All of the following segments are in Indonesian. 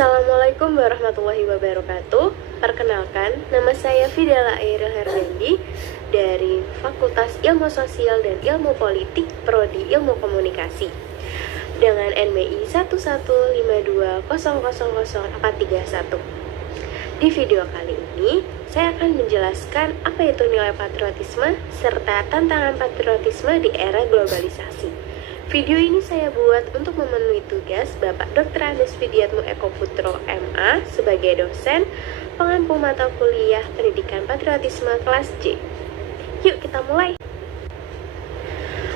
Assalamualaikum warahmatullahi wabarakatuh. Perkenalkan, nama saya Fidela Airil Herdendi dari Fakultas Ilmu Sosial dan Ilmu Politik Prodi Ilmu Komunikasi dengan NBI 11520000431. Di video kali ini, saya akan menjelaskan apa itu nilai patriotisme serta tantangan patriotisme di era globalisasi. Video ini saya buat untuk memenuhi tugas Bapak Dr. Andes Widiatmo Eko Putro MA sebagai dosen pengampu mata kuliah Pendidikan Patriotisme kelas C. Yuk kita mulai.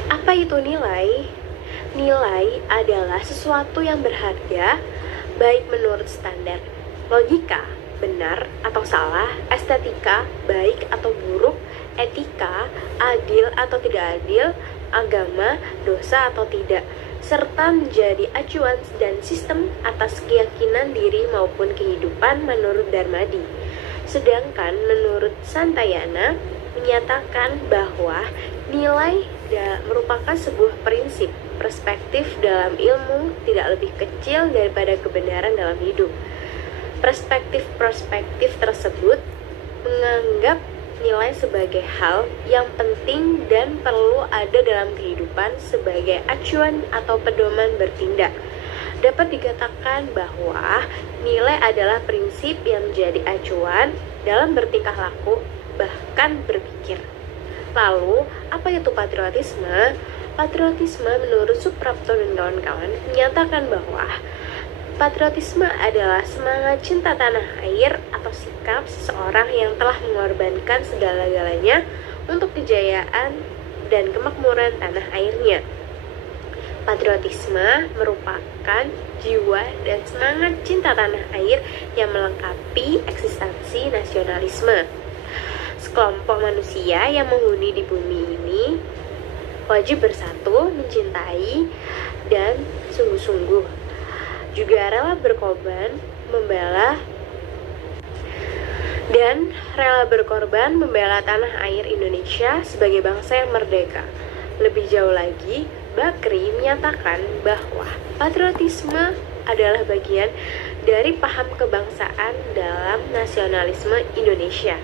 Apa itu nilai? Nilai adalah sesuatu yang berharga, baik menurut standar logika, benar atau salah, estetika, baik atau buruk, etika, adil atau tidak adil, agama, dosa atau tidak, serta menjadi acuan dan sistem atas keyakinan diri maupun kehidupan menurut Darmadi. Sedangkan menurut Santayana menyatakan bahwa nilai merupakan sebuah prinsip, perspektif dalam ilmu tidak lebih kecil daripada kebenaran dalam hidup. Perspektif tersebut menganggap nilai sebagai hal yang penting dan perlu ada dalam kehidupan sebagai acuan atau pedoman bertindak. Dapat dikatakan bahwa nilai adalah prinsip yang menjadi acuan dalam bertingkah laku, bahkan berpikir. Lalu, apa itu patriotisme? Patriotisme menurut Suprapto dan kawan-kawan menyatakan bahwa patriotisme adalah semangat cinta tanah air atau sikap seseorang yang telah mengorbankan segala-galanya untuk kejayaan dan kemakmuran tanah airnya. Patriotisme merupakan jiwa dan semangat cinta tanah air yang melengkapi eksistensi nasionalisme. Sekelompok manusia yang menghuni di bumi ini wajib bersatu, mencintai, dan sungguh-sungguh juga rela berkorban membela tanah air Indonesia sebagai bangsa yang merdeka. Lebih jauh lagi, Bakri menyatakan bahwa patriotisme adalah bagian dari paham kebangsaan dalam nasionalisme Indonesia.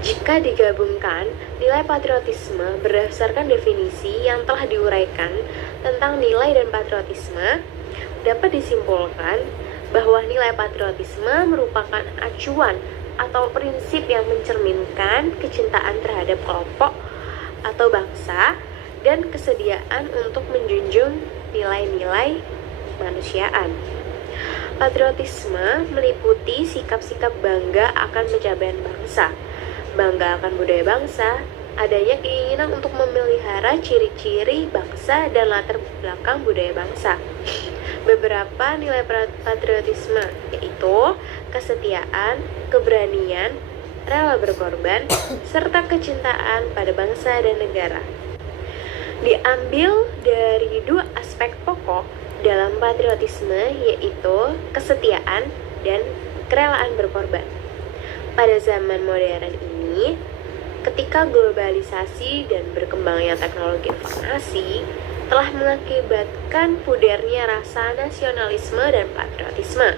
Jika digabungkan, nilai patriotisme berdasarkan definisi yang telah diuraikan tentang nilai dan patriotisme, dapat disimpulkan bahwa nilai patriotisme merupakan acuan atau prinsip yang mencerminkan kecintaan terhadap kelompok atau bangsa dan kesediaan untuk menjunjung nilai-nilai kemanusiaan. Patriotisme meliputi sikap-sikap bangga akan pencapaian bangsa, bangga akan budaya bangsa, adanya keinginan untuk memelihara ciri-ciri bangsa dan latar belakang budaya bangsa. Beberapa nilai patriotisme yaitu kesetiaan, keberanian, rela berkorban, serta kecintaan pada bangsa dan negara. Diambil dari dua aspek pokok dalam patriotisme yaitu kesetiaan dan kerelaan berkorban. Pada zaman modern ini, ketika globalisasi dan berkembangnya teknologi informasi telah mengakibatkan pudarnya rasa nasionalisme dan patriotisme.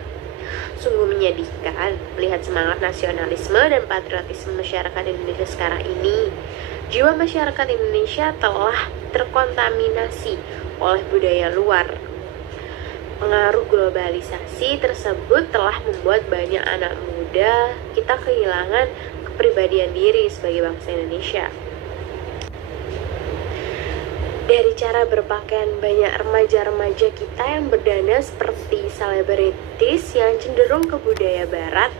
Sungguh menyedihkan melihat semangat nasionalisme dan patriotisme masyarakat Indonesia sekarang ini. Jiwa masyarakat Indonesia telah terkontaminasi oleh budaya luar. Pengaruh globalisasi tersebut telah membuat banyak anak muda kita kehilangan kepribadian diri sebagai bangsa Indonesia. Dari cara berpakaian banyak remaja-remaja kita yang berdana seperti selebritis yang cenderung ke budaya barat,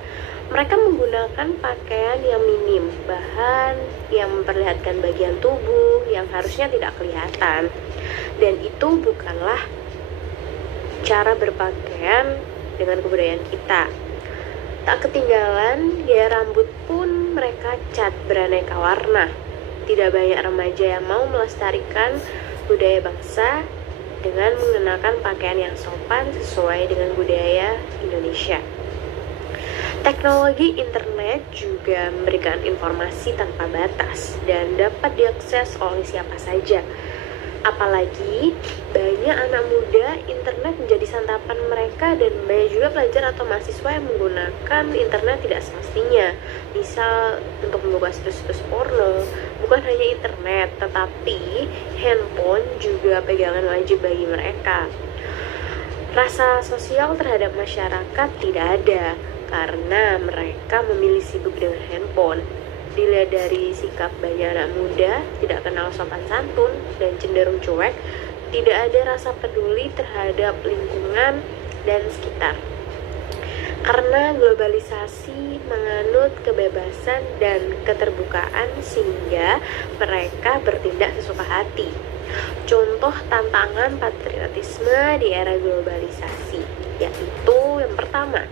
mereka menggunakan pakaian yang minim, bahan yang memperlihatkan bagian tubuh yang harusnya tidak kelihatan. Dan itu bukanlah cara berpakaian dengan kebudayaan kita. Tak ketinggalan, gaya rambut pun mereka cat beraneka warna. Tidak banyak remaja yang mau melestarikan budaya bangsa dengan mengenakan pakaian yang sopan sesuai dengan budaya Indonesia. Teknologi internet juga memberikan informasi tanpa batas dan dapat diakses oleh siapa saja. Apalagi banyak anak muda internet menjadi santapan mereka, dan banyak juga pelajar atau mahasiswa yang menggunakan internet tidak semestinya. Misal untuk membuka situs-situs porno. Bukan hanya internet, tetapi handphone juga pegangan wajib bagi mereka. Rasa sosial terhadap masyarakat tidak ada karena mereka memilih sibuk dengan handphone. Dilihat dari sikap banyak anak muda, tidak kenal sopan santun, dan cenderung cuek, tidak ada rasa peduli terhadap lingkungan dan sekitar. Karena globalisasi menganut kebebasan dan keterbukaan sehingga mereka bertindak sesuka hati. Contoh tantangan patriotisme di era globalisasi, yaitu yang pertama,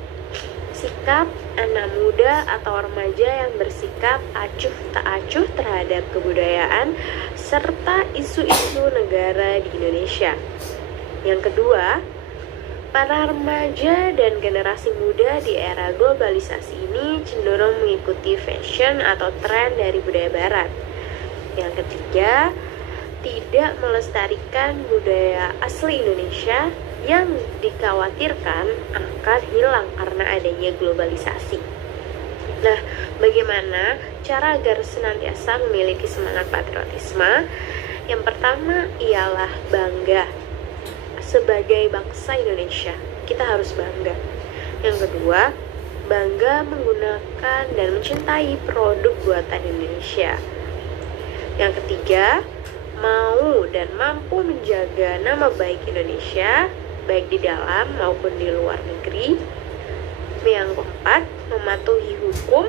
sikap anak muda atau remaja yang bersikap acuh tak acuh terhadap kebudayaan serta isu-isu negara di Indonesia. Yang kedua, para remaja dan generasi muda di era globalisasi ini cenderung mengikuti fashion atau tren dari budaya barat. Yang ketiga, tidak melestarikan budaya asli Indonesia yang dikhawatirkan akan hilang karena adanya globalisasi. Nah, bagaimana cara agar senantiasa memiliki semangat patriotisme? Yang pertama ialah bangga. Sebagai bangsa Indonesia, kita harus bangga. Yang kedua, bangga menggunakan dan mencintai produk buatan Indonesia. Yang ketiga, mau dan mampu menjaga nama baik Indonesia baik di dalam maupun di luar negeri. Yang keempat, mematuhi hukum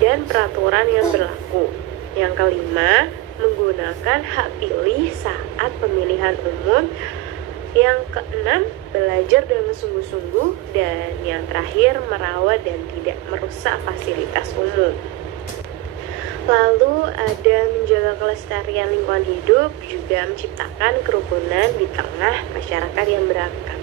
dan peraturan yang berlaku. Yang kelima, menggunakan hak pilih saat pemilihan umum. Yang keenam, belajar dengan sungguh-sungguh. Dan yang terakhir, merawat dan tidak merusak fasilitas umum. Lalu ada menjaga kelestarian lingkungan hidup, juga menciptakan kerukunan di tengah masyarakat yang beragam.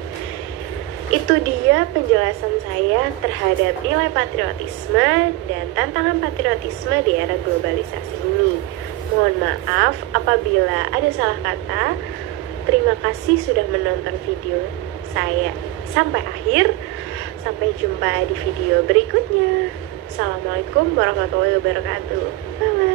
Itu dia penjelasan saya terhadap nilai patriotisme dan tantangan patriotisme di era globalisasi ini. Mohon maaf apabila ada salah kata. Terima kasih sudah menonton video saya sampai akhir. Sampai jumpa di video berikutnya. Assalamualaikum warahmatullahi wabarakatuh. Bye.